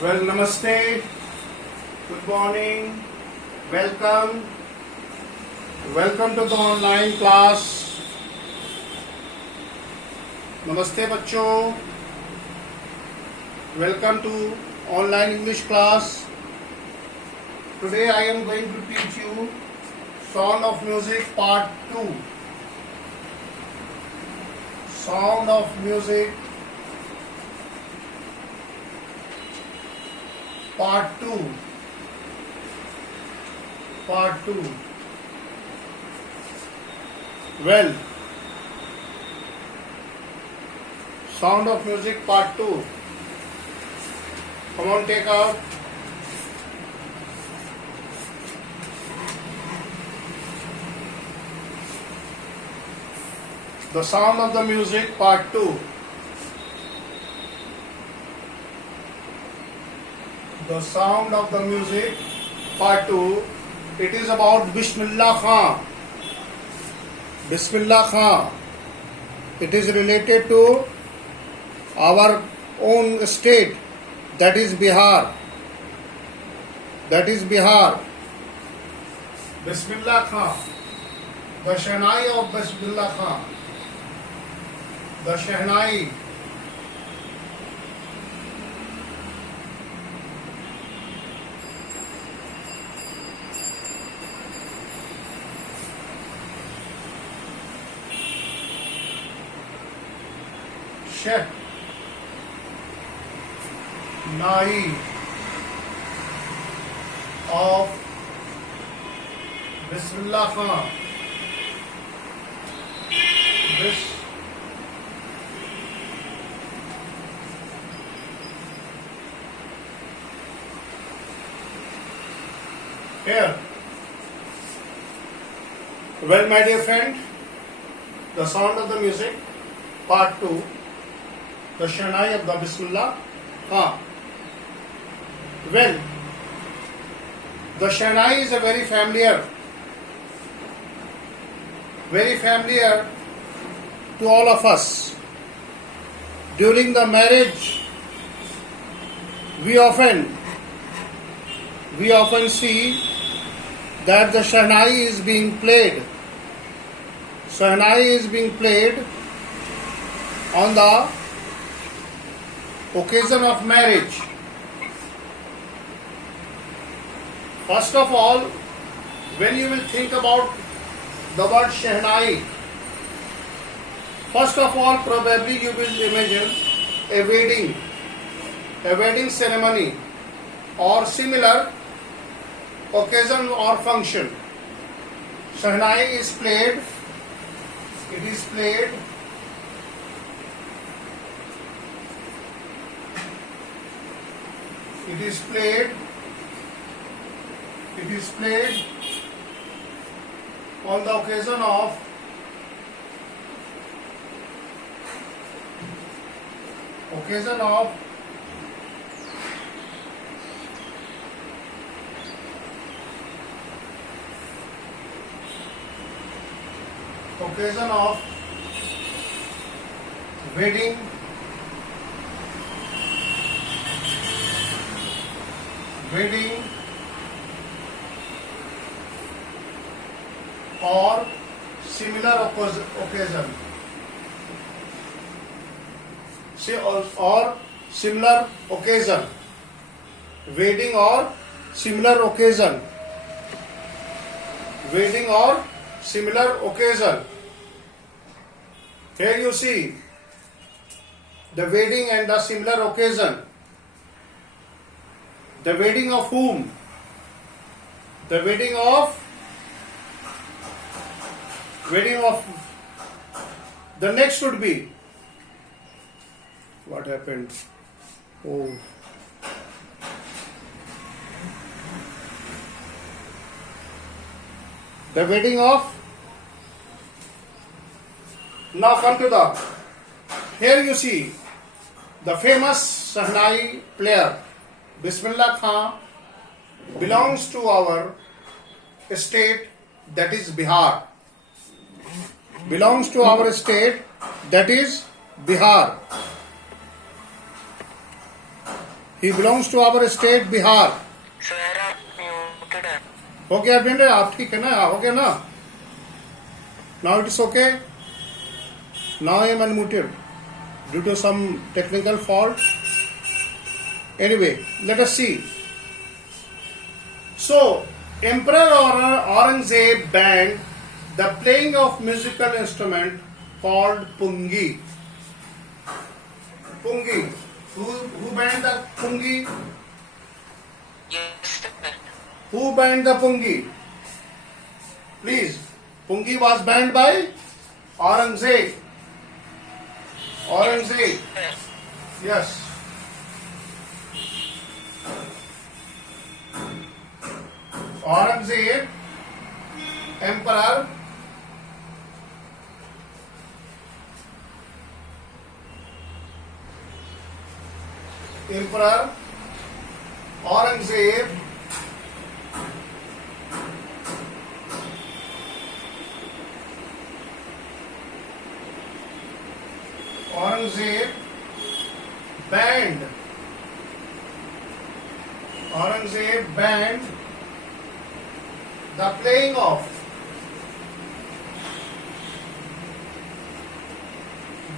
Well, namaste, good morning, welcome, welcome to the online class. Namaste बच्चों, welcome to online English class. Today I am going to teach you Sound of Music Part 2. Sound of Music Part 2. Well, Sound of Music Part 2. Come on, take out. The Sound of the Music Part 2. The Sound of the Music Part 2. It is about Bismillah Khan. Bismillah Khan. It is related to our own state, that is Bihar. Bismillah Khan. The Shehnai of Bismillah Khan. The Shehnai. Shehnai of Bismillah Khan. Here. Well, my dear friend, the Sound of the Music, Part 2, the Shehnai of the Bismillah Khan. Well, the Shehnai is a very familiar to all of us. During the marriage, we often see that the Shehnai is being played. Shehnai is being played on the occasion of marriage. First of all, when you will think about the word Shehnai, first of all, probably you will imagine a wedding ceremony or similar occasion or function. Shehnai is played. It is played on the occasion of wedding, or similar occasion. Wedding or similar occasion. Here you see the wedding and the similar occasion. The wedding of whom? The wedding of the next would be, what happened? Oh, the wedding of, now come to the, here you see the famous Shehnai player Bismillah Khan belongs to our state, that is Bihar. He belongs to our state Bihar. Sir आप muted है. हो गया अरविंद, आप ठीक है ना? हो गया ना? Now it is okay. Now I am unmuted due to some technical fault. Anyway, let us see. So, Emperor Aurangzeb banned the playing of musical instrument called pungi. Pungi. Who banned the pungi? Yes sir. Who banned the pungi? Please. Pungi was banned by Aurangzeb. Aurangzeb. Sir. Yes. Aurangzeb, Emperor, Aurangzeb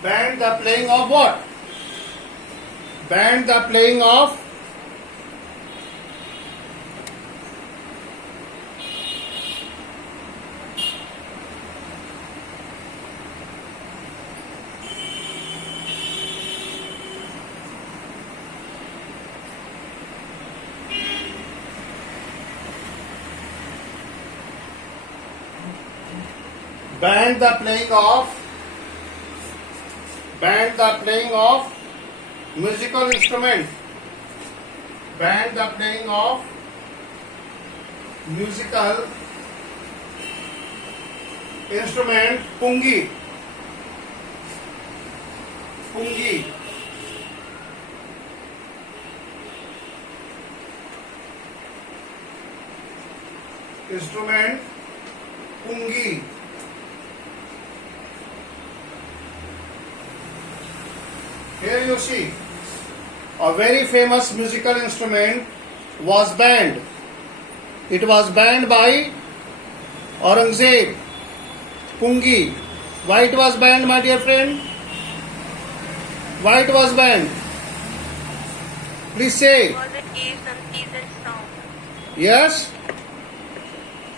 banned the playing of what? Banned the playing of banned the playing of musical instrument. Banned the playing of musical instrument pungi. Pungi. Instrument pungi. Here you see, a very famous musical instrument was banned. It was banned by Aurangzeb, pungi. Why it was banned, my dear friend? Why it was banned? Please say. Because it gives unpleasant sound. Yes?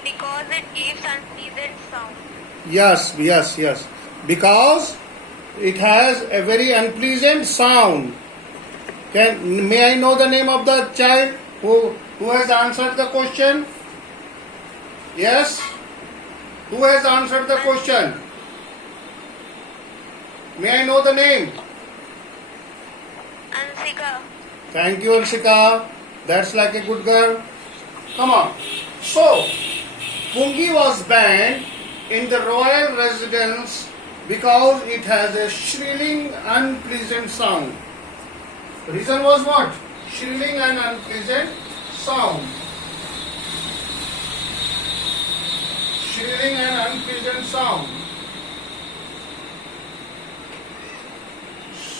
Because it gives unpleasant sound. Yes. Because it has a very unpleasant sound. May I know the name of the child who has answered the question? Yes? Who has answered the question? May I know the name? Ansika. Thank you, Ansika. That's like a good girl. Come on. So, pungi was banned in the royal residence because it has a shrilling, unpleasant sound. The reason was what? Shrilling and unpleasant sound. Shrilling and unpleasant sound.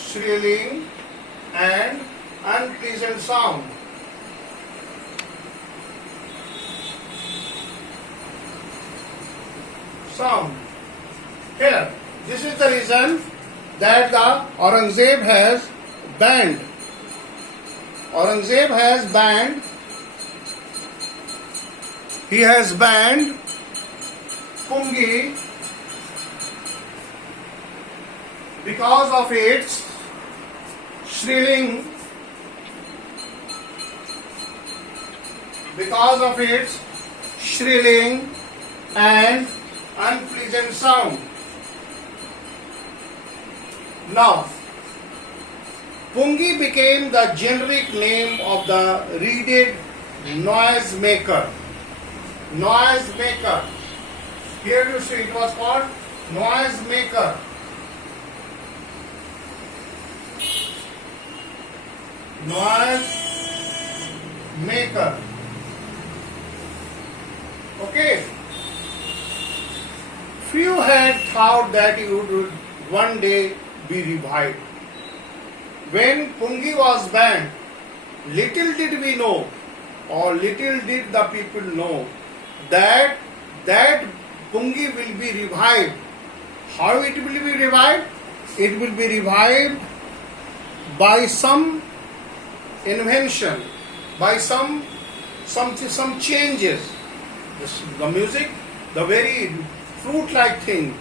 Shrilling and unpleasant sound. Here, this is the reason that the Aurangzeb has banned. He has banned pungi because of its shrilling, and unpleasant sound. Now, pungi became the generic name of the reeded noise maker. Here you see it was called noise maker. Okay. Few had thought that it would one day be revived. When pungi was banned, little did we know, or little did the people know, that that Pungi will be revived. How it will be revived? It will be revived by some invention, by some changes. The music, the very fruit-like thing,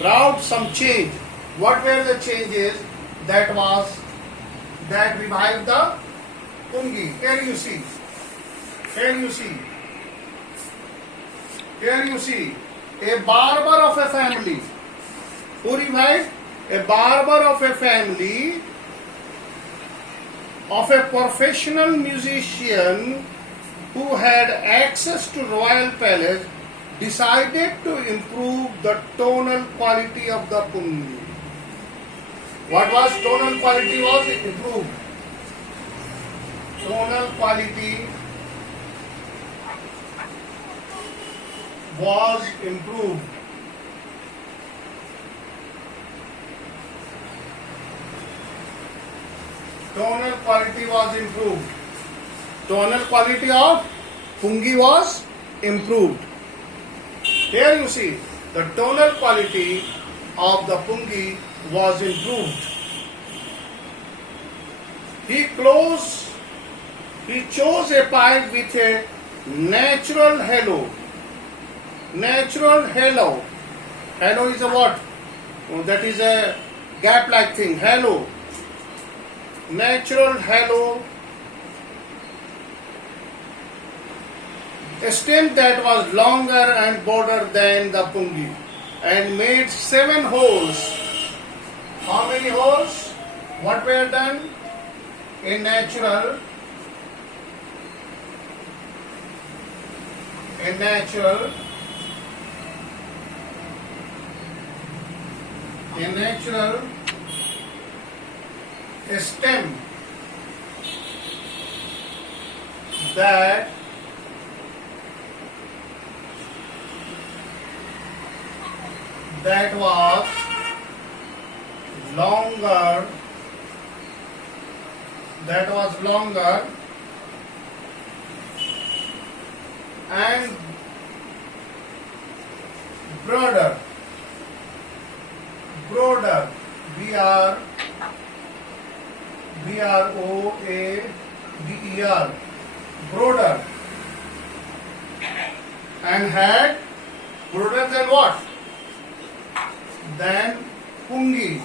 brought some change. What were the changes that revived the Pungi? Here you see. Here you see. Here you see. A barber of a family. Who revived? A barber of a family of a professional musician who had access to royal palace decided to improve the tonal quality of the Pungi. What was tonal quality? Was improved. Tonal quality was improved. Tonal quality was improved. Tonal quality of Pungi was improved. Here you see the tonal quality of the Pungi was improved. He chose a pipe with a natural halo. Natural halo. Halo is a what? That is a gap-like thing. Halo. Natural halo. A stem that was longer and broader than the Pungi and made 7 holes. How many holes? What were done? A natural stem that was longer and broader, broader, broader, and had broader than what? Than Pungi.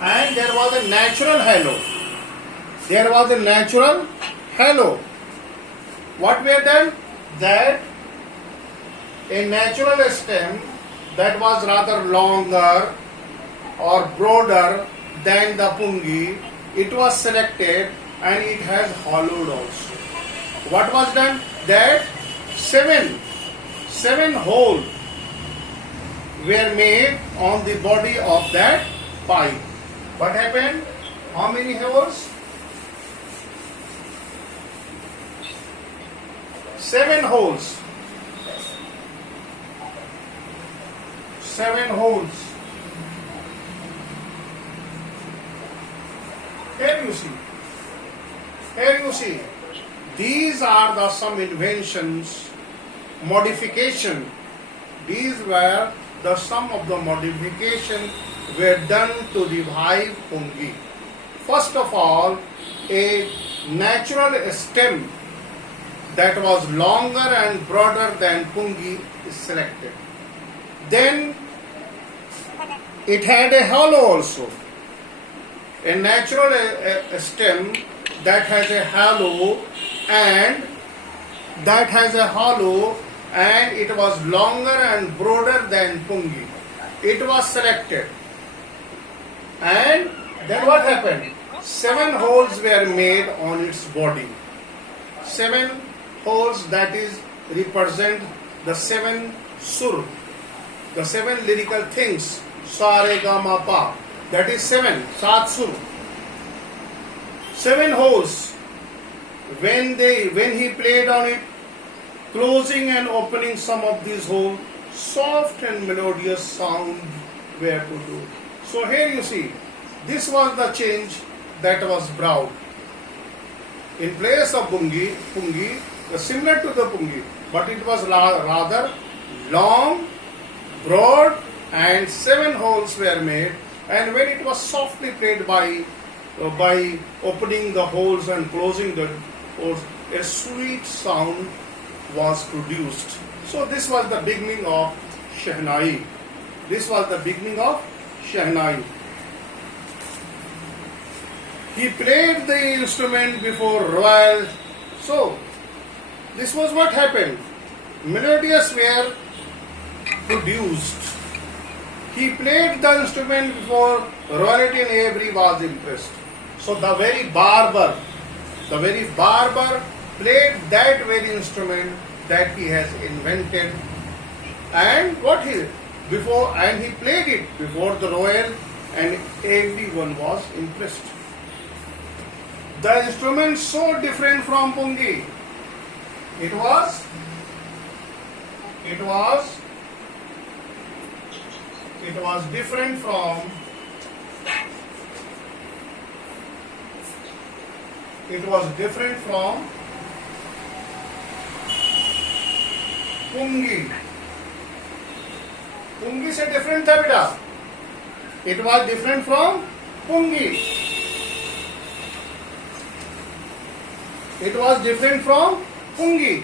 And there was a natural halo. What were done? That a natural stem that was rather longer or broader than the Pungi, it was selected and it has hollowed also. What was done? That seven holes were made on the body of that pipe. What happened? How many holes? 7 holes. 7 holes. Here you see. These are the some inventions, modification. These were the sum of the modification were done to revive Pungi. First of all, a natural stem that was longer and broader than Pungi is selected. Then it had a hollow also. A natural stem that has a hollow and it was longer and broader than Pungi. It was selected. And then what happened? 7 holes were made on its body. 7 holes, that is represent the 7 sur, the 7 lyrical things. Sa, re, ga, ma, pa. That is 7, Sat sur. 7 holes. When he played on it, closing and opening some of these holes, soft and melodious sound were to do. So here you see, This was the change that was brought. In place of pungi was similar to the pungi, but it was rather long, broad, and 7 holes were made. And when it was softly played by opening the holes and closing the holes, a sweet sound was produced. So this was the beginning of Shehnai. This was the beginning of Shehnai. He played the instrument before royal. So this was what happened. Melodious were produced. He played the instrument before royalty and every was impressed. So the very barber played that very instrument that he has invented, and he played it before the royal, and everyone was impressed. The instrument so different from pungi. It was different from pungi. Pungi से different था बेटा. It was different from pungi. It was different from pungi,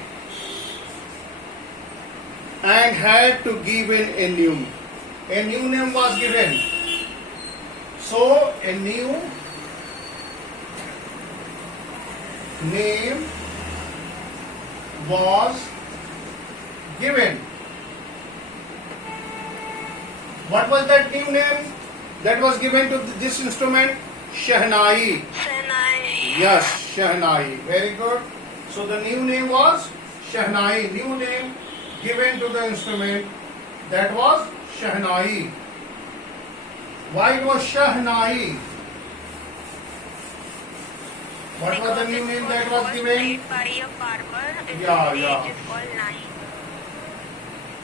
and had to give in a new. A new name was given. So a new name was given. What was that new name that was given to this instrument? Shehnai. Shehnai. Yes, Shehnai. Very good. So the new name was Shehnai. New name given to the instrument, that was Shehnai. Why it was Shehnai? What was the new name that was given? Played by a barber. Yeah. It is called nai.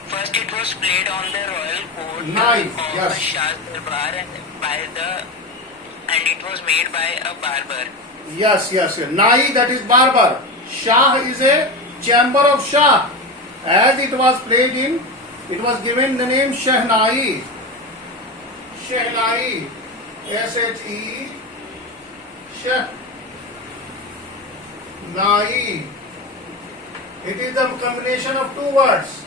First, it was played on the royal court Nai, of yes. the Shah's Darbar, and it was made by a barber. Yes. Nai, that is barber. Shah is a chamber of Shah. As it was played in, it was given the name Shehnai. Shehnai. S-H-E. Shehnai. It is the combination of 2 words.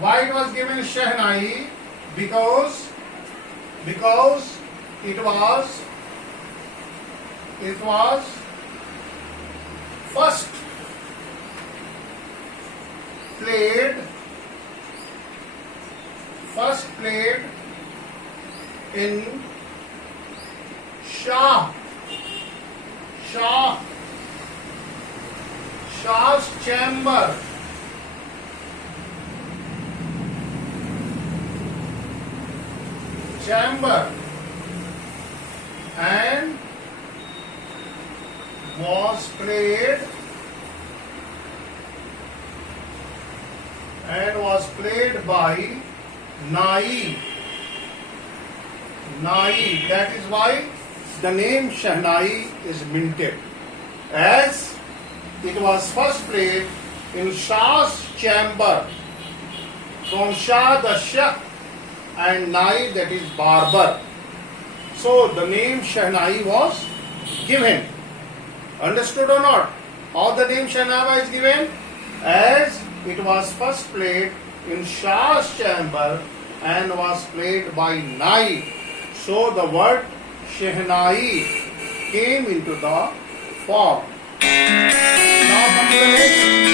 Why it was given Shehnai? Because it was first played in Shah's chamber. And was played by Nai. That is why the name Shehnai is minted, as it was first played in Shah's chamber. From Shah, the Shah, and Nai, that is barber. So the name Shehnai was given. Understood or not? How the name Shehnai is given? As it was first played in Shah's chamber and was played by Nai. So the word Shehnai came into the form. Now come to the next.